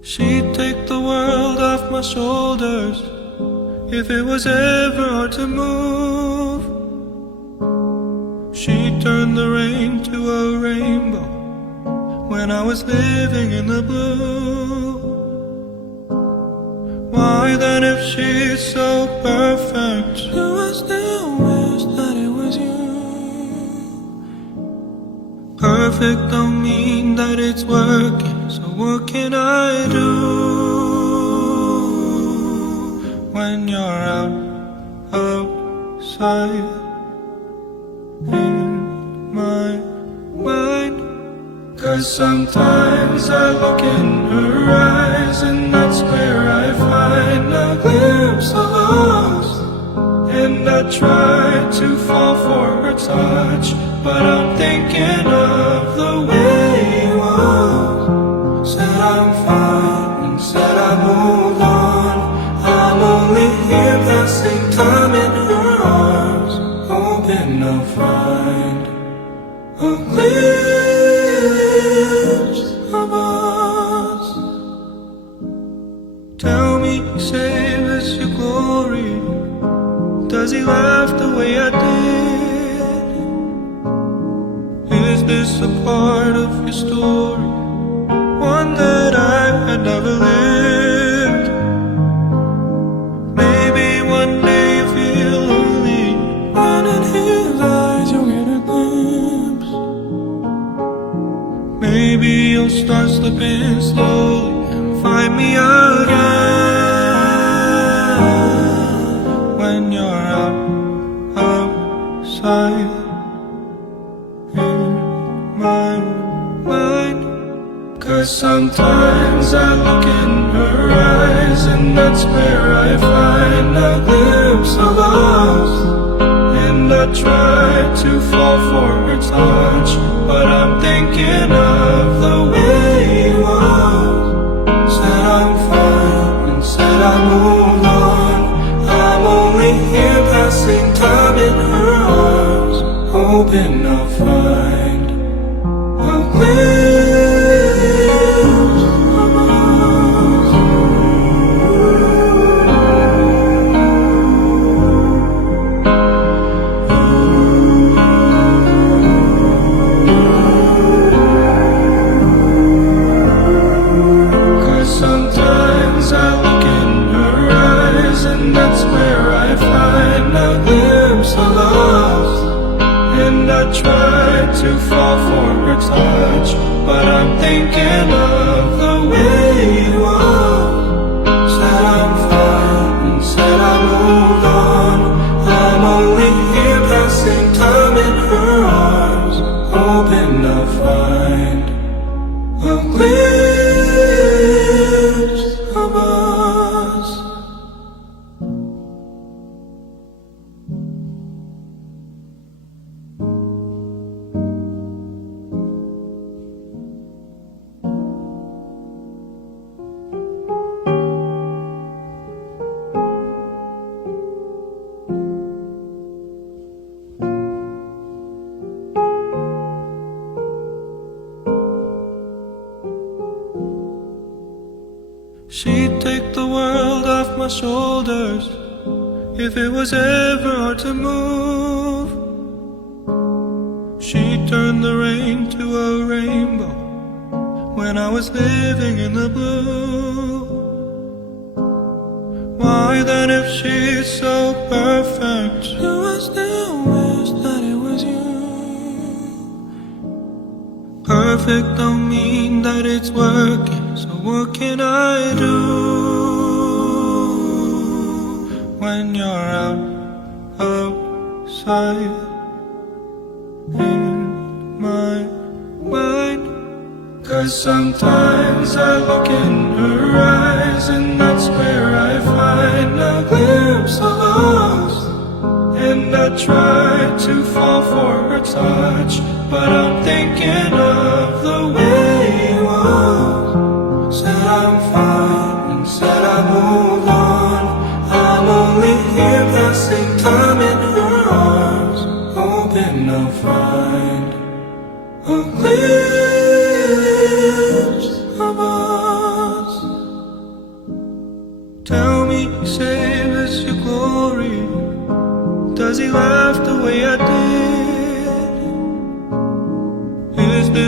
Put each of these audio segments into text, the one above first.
She'd take the world off my shoulders if it was ever hard to move. She'd turn the rain to a rainbow when I was living in the blue. Why then, if she's so perfect, do I still wish that it was you? Perfect don't mean that it's working, so what can I do when you're outside in my mind? 'Cause sometimes I look in her eyes and that's where I find a glimpse of us. And I try to fall for her touch, but I'm thinking of the way you was. Said I'm fine and said I moved on. I'm only here passing time in her arms, hoping I'll find a glimpse of us. Tell me, save us your glory. Does he laugh the way I did? Is this a part of your story, one that I had never lived? Maybe one day you feel lonely, and in his eyes you'll get a glimpse. Maybe you'll start slipping slowly and find me again when you're outside in my mind. 'Cause sometimes I look in her eyes and that's where I find a glimpse of us. And I try to fall for her touch, but I'm thinking of the way you was. Said I'm fine and said I moved on. I'm only here passing time in her arms, hoping I'll find a glimpse of us. 'Cause sometimes I look in her eyes and that's where I find a glimpse of us. And I try to fall for her touch, but I'm thinking of the way you are. Said I'm fine and said I moved on. I'm only here passing time in her arms, hoping I'll find a glimpse of us. She'd take the world off my shoulders if it was ever hard to move. She'd turn the rain to a rainbow when I was living in the blue. Why then, if she's so perfect, do I still wish that it was you? Perfect don't mean that it's working, so what can I do when you're outside in my mind? 'Cause sometimes I look in her eyes and that's where I find a glimpse of us. And I try to fall for her touch, but I'm thinking of the way you was. Said I'm fine and said I moved on. I'm only here passing time in her arms, hoping I'll find a glimpse of us.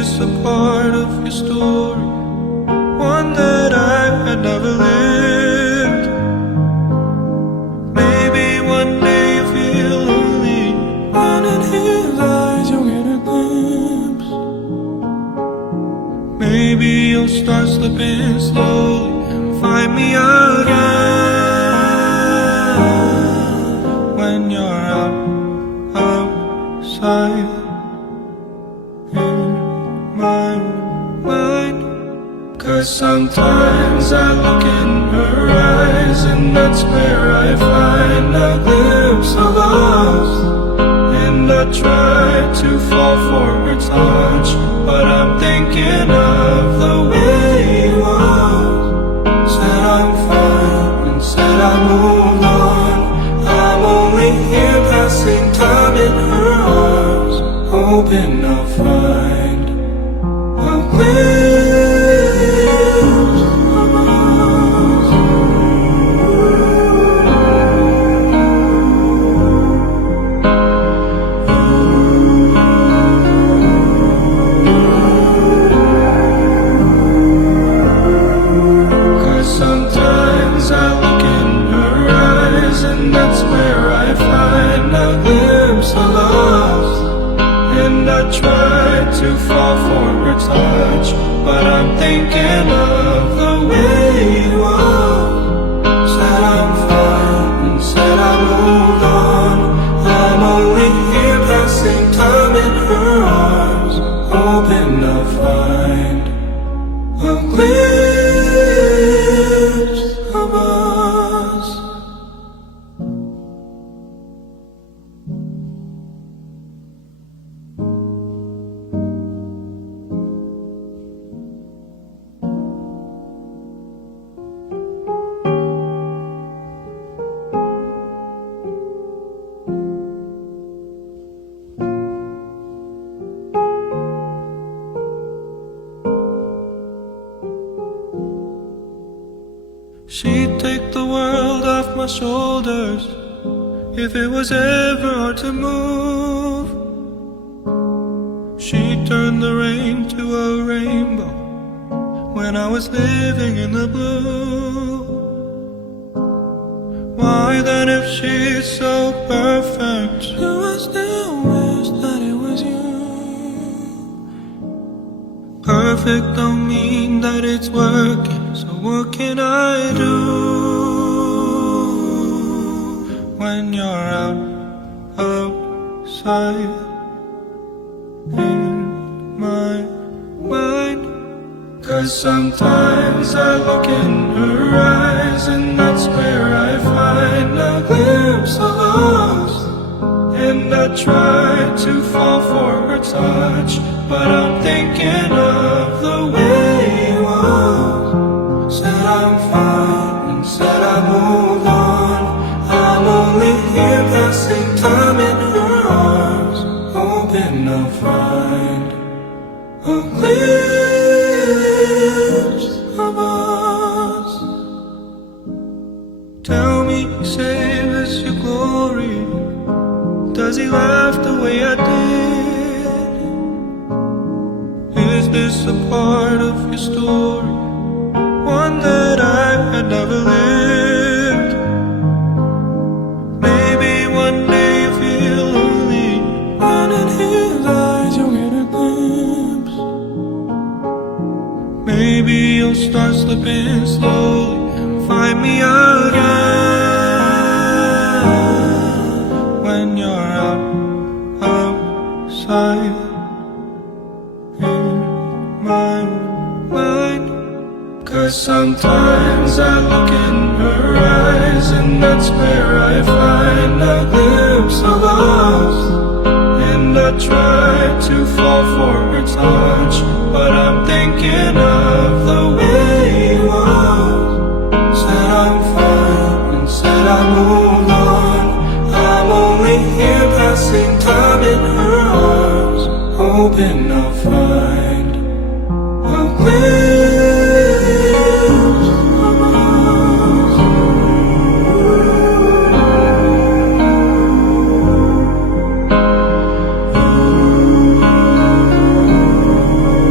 this a part of your story? One that I had never lived. Maybe one day you feel lonely, and in his eyes you'll get a glimpse. Maybe you'll start slipping slowly and find me again when you're outside in my mind. 'Cause sometimes I look in her eyes, and that's where I find a glimpse of us. And I try to fall for her touch, but I'm thinking of the way you are. Said I'm fine and said I moved on. I'm only here passing time in her arms, hoping I'll find a glimpse of us. 'Cause sometimes I look in her eyes, and that's where I find a glimpse of us. And I try to fall for her touch, but I'm thinking of the way you are. Said I'm fine and said I moved on. I'm only here passing time in her arms, hoping I'll find a glimpse of us. She'd take the world off my shoulders if it was ever hard to move. She'd turn the rain to a rainbow when I was living in the blue. Why then, if she's so perfect, do I still wish that it was you? Perfect don't mean that it's working, so what can I do when you're outside in my mind? 'Cause sometimes I look in her eyes, and that's where I find a glimpse of us. And I try to fall for her touch, but I'm thinking of the way you are. Said I'm fine and said I moved on. I'm only here passing time in her arms, hoping I'll find a glimpse of us. Tell me, save us your glory. Does he laugh the way I did? Is this a part of your story? One that I had never lived. Maybe one day you feel lonely, and in his eyes you'll get a glimpse. Maybe you'll start slipping slowly and find me again when you're outside in my mind. 'Cause sometimes I look in her eyes, and that's where I find a glimpse of us. And I try to fall for her touch, but I'm thinking of the way you are. Said I'm fine and said I moved on. I'm only here passing time in her arms, hoping I'll find a glimpse of us.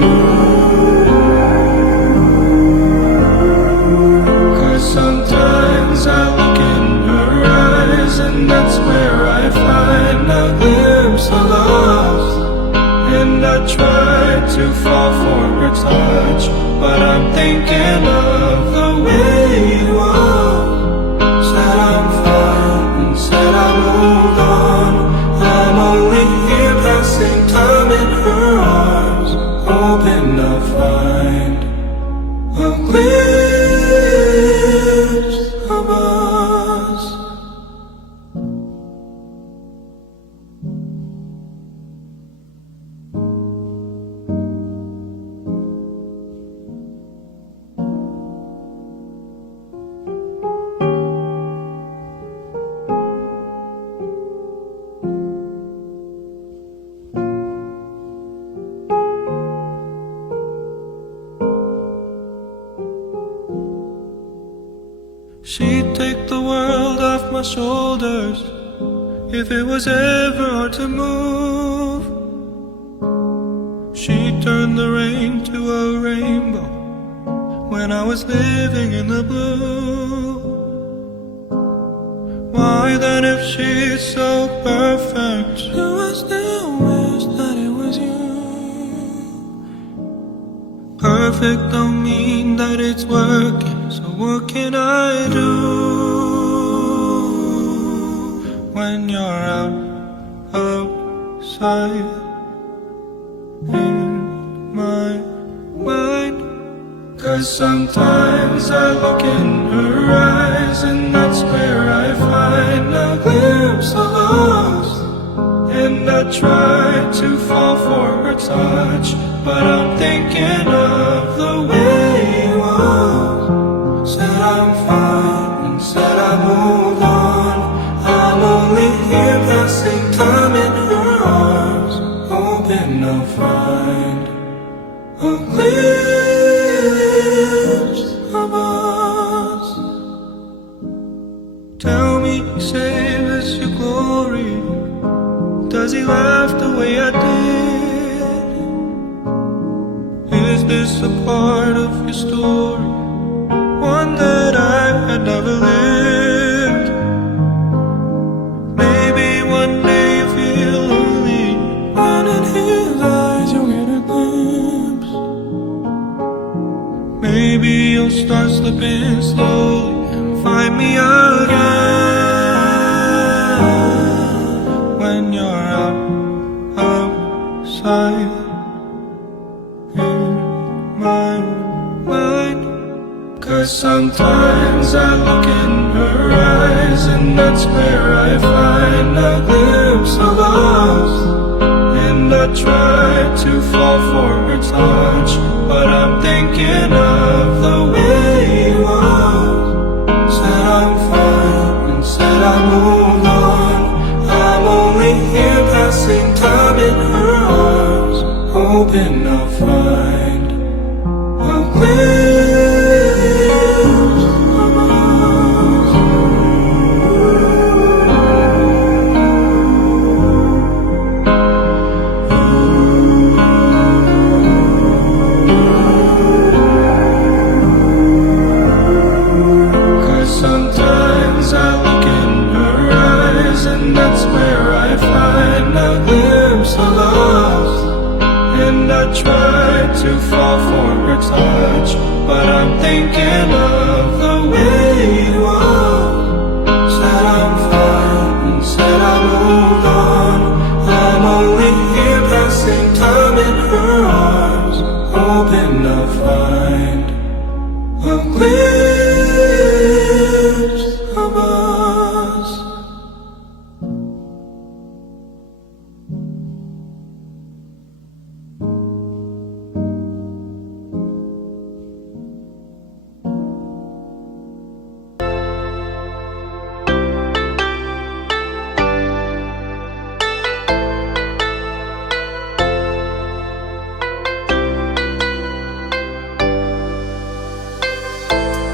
to fall for her touch, but I'm thinking of the way you are. Said I'm fine and said I moved on. I'm only here passing time in her arms, hoping I'll find a glimpse of us. She'd take the world off my shoulders if it was ever hard to move. She'd turn the rain to a rainbow when I was living in the blue. Why then, if she's so perfect, do I still wish that it was you? Perfect don't mean that it's working, so what can I do when you're outside in my mind? 'Cause sometimes I look in her eyes, and that's where I find a glimpse of us. And I try to fall for her touch, but I'm thinking of the way you are. Said I'm fine and said I moved on. I'm only here passing time in her arms, hoping I'll find a glimpse of us. Tell me, save us your glory. Does he laugh the way I did? Is this a part of your story, one that I had never lived? Maybe one day you feel lonely, and in his eyes you'll get a glimpse. Maybe you'll start slipping slowly and find me again when you're outside in my mind. 'Cause sometimes I look in her eyes, and that's where I find a glimpse of us. And I try to fall for her touch, but I'm thinking of the way you are. Said I'm fine and said I moved on. I'm only here passing time in her arms, hoping I'll find a glimpse of us. 'Cause sometimes I look in her eyes, and that's where I find a glimpse of us. And I try to fall for her touch, but I'm thinking of the way you are. Said I'm fine and said I moved on. I'm only here passing time in her arms, hoping I'll find a glimpse of us.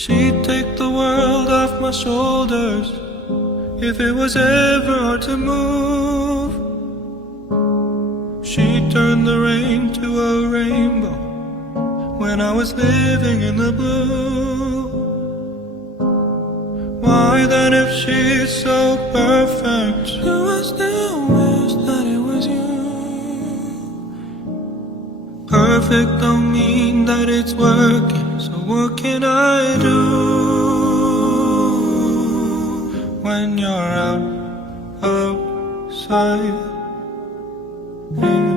She'd take the world off my shoulders if it was ever hard to move. She'd turn the rain to a rainbow when I was living in the blue. Why then, if she's so perfect, do I still wish that it was you? Perfect don't mean that it's working, so what can I do when you're outside?